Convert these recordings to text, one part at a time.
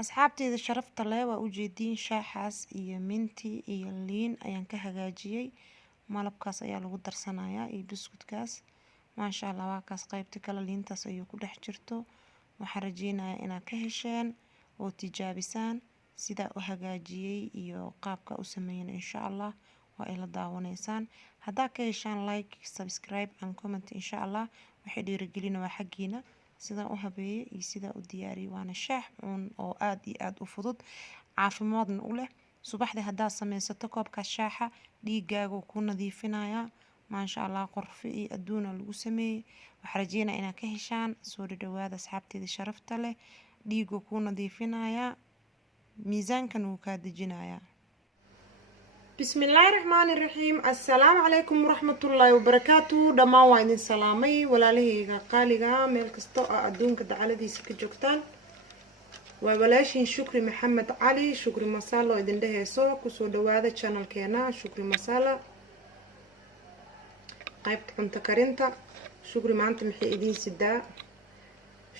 asxaabteyda sharafta leh waa ujeediin shaaxaas iyo minti iyo liin ayaan ka hagaajiyey. malabkaas ayaa lagu darsanayaa iyo buskudkaas. maasha Allah waa kaas qaybta kale liintaas ayuu ku dhex jirto. waxaan rajeynayaa inaad ka hesheen oo tijaabisaan sida u hagaajiyey iyo qaabka u sameeyeen insha Allah waa ila daawanaysaan. haddaa ka heshaan like, subscribe and comment insha Allah waxay dhiirigelin waa xaggiina sida u habeeyay iyo sida u diyaariyay. waana shaax oo aad iyo aad u fudud caafimaadna u leh. subaxdii haddaad samaysato koobkaas shaaxa dhiigaaga ku nadiifinayaa. maasha Allah qorfe iyo adduuna lagu sameeyay. waxaan rajeynayaa inaad ka heshaan. soo dhawaada asxaabteeda sharafta leh. dhiigu ku nadiifinayaa miisaankan wuu kaa dejinayaa. بسم الله الرحمن الرحيم. السلام عليكم ورحمة الله وبركاته. دما وايدين سلامي walaalahayga qaaliga meel kasto adduunka dacaladiisa ka joogtaan. waa walaashin Shukri Maxamed Cali Shukri Masala idin dheheyso ku soo dhawaada channelkeena Shukri Masala qaybta cunto karinta. Shukri maanta maxay idin sidaa?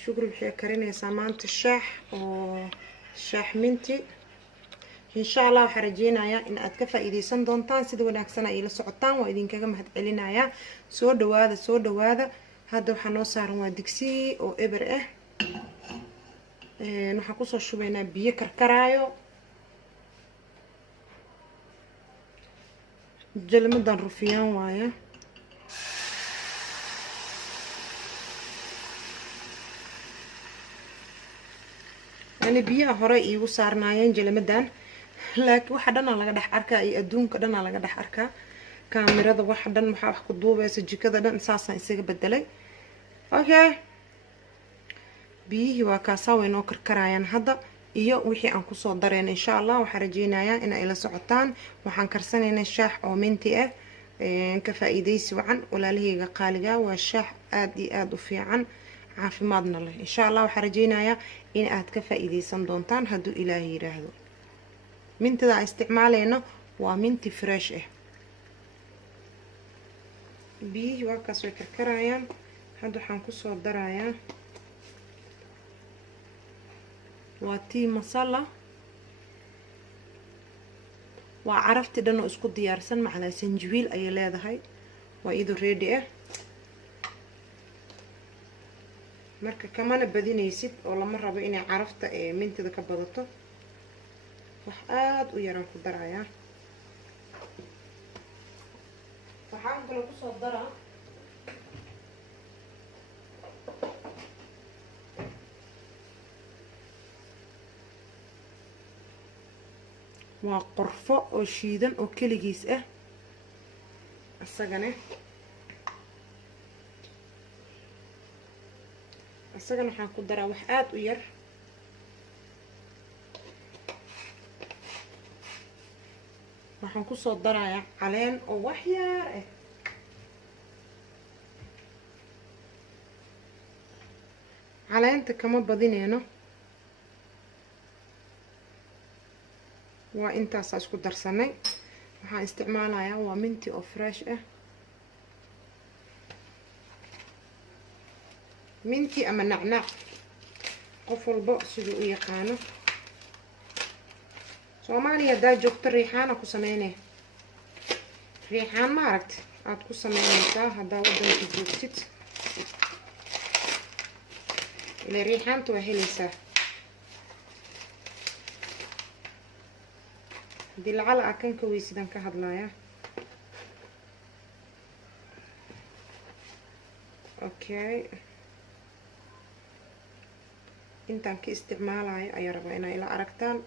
Shukri waxay karinaysaa maanta shaax minti. إن شاء الله حرجينا إن أتكفى إذا صندون تان سيد وناكسنا إلى سعطان وإذا كجم هتقلنا يا سود وهذا هذا حنوصار ودكسي أو إبرة نحقص شو بينا بيكر كرايو جل مدن رفيان وايا يعني بيا هراء يوصارنا ينجل مدن laakiin waxa dhan laga dhex arkaa iyo adduunka dhan laga dhex arkaa. kaamirada waxa dhan waxa wax ku duubaysa jikada dhan saasaan isaga bedelay. okay biyihii waa kaasaa way noo karkarayaan hadda iyo wixii aan kusoo dareen insha Allah waxaan rajeynayaa in ay la socotaan. waxaan karsanaynaa shaax oo minti ah ka faa'iideysi wacan walaalahayga qaaliga. waa shaax aad iyo aad u fiican caafimaadna leh insha Allah waxaan rajeynayaa in aad ka faa'iideysan doontaan hadduu Ilaahay yiraahdo. mintada isticmaaleyna waa minti fresh ah. biyihii waa kaas way karkarayaan. hadda waxaan kusoo darayaa waa tii masala. waa carafti dhan oo isku diyaarsan macnaa sanjabiil ayay leedahay. waa iyadoo ready ah. marka kamana badinaysid oo lama rabo inay carafta mintada ka badato. wax aad u yaraan ku darayaa. waxaan kale ku soo daraa waa qorfo oo shiidan oo keligiis ah. asagana waxaan ku daraa wax aad u yar. waxaan ku soo darayaa caleen oo wax yar ah. caleenta kama badineyno. waa intaas isku darsanay. waxaan isticmaalayaa waa minti oo fresh ah. minti ama nacnac qof walba sidoo u yaqaano. Soomaaliya daa joogto riixaan ku sameynay. riixaan ma aragt aad ku sameynaysaa hadaa wadanka joogtid. ilaa riixaanta waa helaysaa. hadii lacal akan ka weysidan ka hadlaaya. okay intaan ka isticmaalayo ayaa rabaa inay ila aragtaan.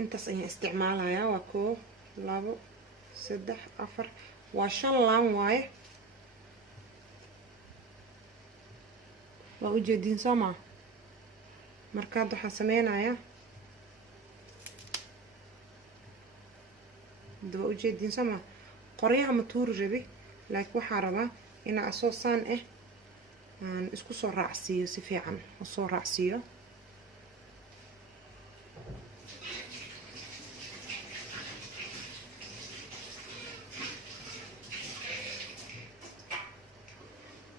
intaas ayaan isticmaalayaa. waa 1 2 3 4 waa 5 laan waaye. waa ujeedin soma. markaad waxaan sameynayaa daba ujeedin soma. qoryaha ma tuuri rabi laakiin waxaan rabaa inaan soo saan aan isku soo raacsiiyo si fiican oo soo raacsiiyo.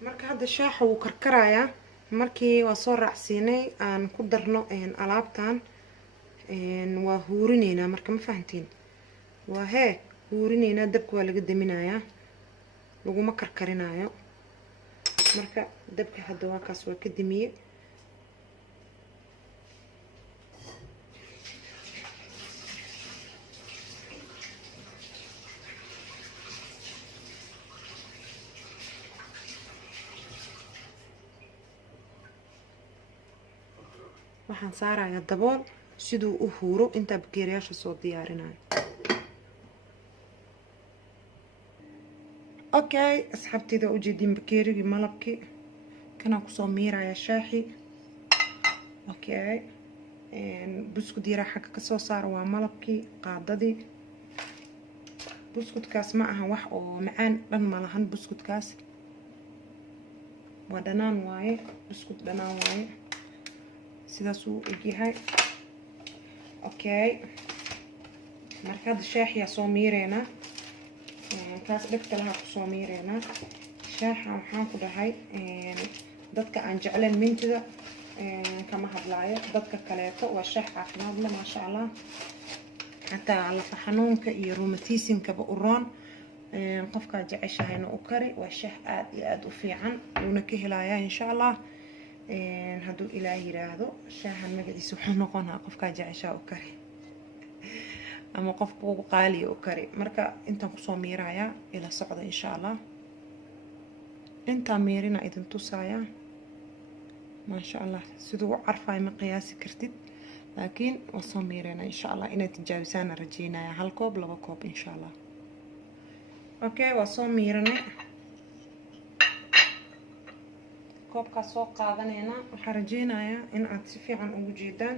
marka hadda shaaxa wuu karkarayaa. markii waa soo raacsiinay aan ku darno alaabtan waa huurineynaa marka ma fahantiin waa huurineynaa dabka waa laga daminayaa laguma karkarinayo marka dabka hadda waa kaas waa ka damiye waxaan saarayaa dabool siduu u huuro inta bakeeriyaasha soo diyaarinayo okay asxaabtayda u jeedin bakeerigii malabkii kana ku soo miiraya shaaxi okay buskud yara xagga ka soo saar waa malabkii qaadadii buskudkaas ma aha wax oo macaan dhan ma lahan buskudkaas waa dhanaan waaye buskud dhanaan waaye sidaas uu egyahay okay markaad shaaxiya soo miireena kaas dhigta laha ku soo miireena shaaxa waxaan ku dhahay dadka aan jecleen mintida kama hadlaayo dadka kaleeto waa shaax caafimaad leh maasha Allah xataa lafa xanuunka iyo rheumatismkaba u roon qofka jeceshahayna u kari waa shaax aad iyo aad u fiican uuna ka helayaa insha Allah hadduu ilaahay yiraahdo shaahan magaciisa wuxuu noqonaa qofka jeceshaa u kari ama qofka ugu qaaliyo u kari marka intaan ku soo miirayaa ila socda insha Allah inta miirina idin tusaya maasha Allah sidoo u carfay ma qiyaasi kartid laakiin waa soo miirina insha Allah inaad tijaabisaan rajeynaya hal koob laba koob insha Allah okay waa soo miirina koobka soo qaadanayna waxaan rajeynayaa in aad si fiican ugu jeedaan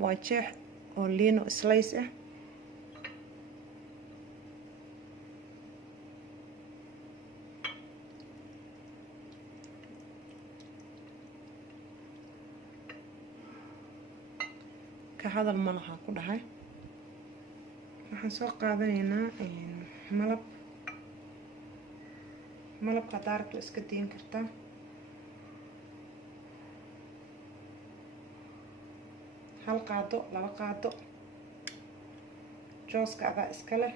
waa jeex oo liin oo slice ah ka hadal ma laha ku dhahay waxaan soo qaadanaynaa malabka daartu iska diin kartaa hal qaado laba qaado jooska adaa iska leh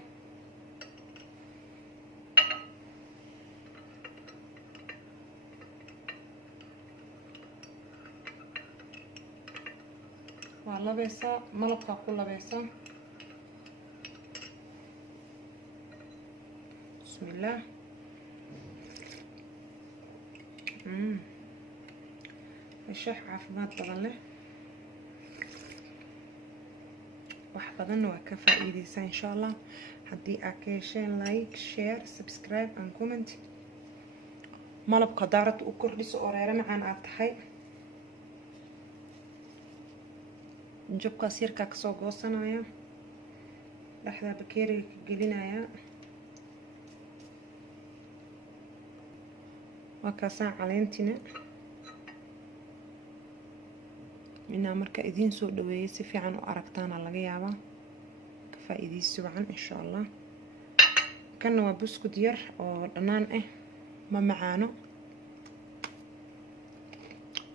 waa labaysaa malabka ku labaysaa bismillaah الشاح عافمات بدن له wax badan waa ka faa'iideysan insha Allah hadii aad ka hesheen like share subscribe and comment malabka daarad u kordhiso oo reer macaan aad tahay jabka sirka ka soo goosanaya dhaxda bakeeriga ka gelinaya وكاسان علينتنا إنها مركا إذين سوء دوية سفي عن أركتانا لغيابا كفائدي سبعا إن شاء الله كانوا بسكو دير أو دنان ما معانو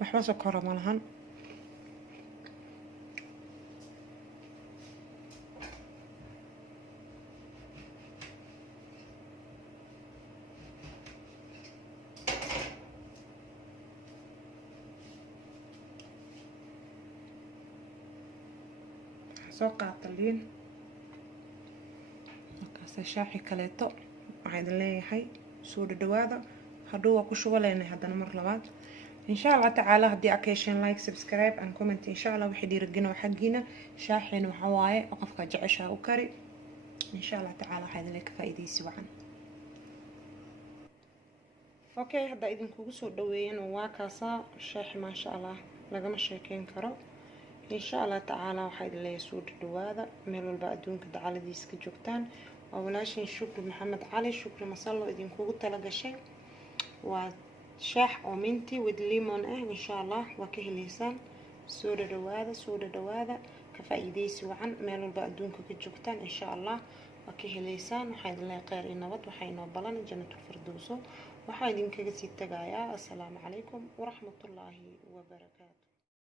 وحواسا كورا مالهان soo qaataliin markaas shaaxi kaleeto waxaan leeyahay soo dhawaada haduu waa ku shubalayna hadana mar labaad insha Allah taala hadii aad ka hesheen like subscribe and comment insha Allah wixii dhiirigelin oo xaqiina shaaxina waxa waaye qofka jecesha u kari insha Allah taala waxaad leeyahay ka faa'iideysi wacan okay hadda idin kugu soo dhaweeyeen waa kaasa shaaxi ma sha Allah lagama sheekeyn karo إن شاء الله تعالى وحيد الله يسود الدوادة ميلو البعدون كده على ديسك جوكتان وولاشين شكر محمد علي شكر مصلو إذن كوغو تلقى شيء وشاح أو منتي ود ليمون إن شاء الله وكيه لسان سود الدوادة كفايديسي وعن ميلو البعدون كده جوكتان إن شاء الله وكيه لسان وحيد الله قير إنوات وحينا بلان جنة الفردوسو waxaa idinkaga sii tagayaa assalaamu calaykum waraxmatullaahi wabarakaatu.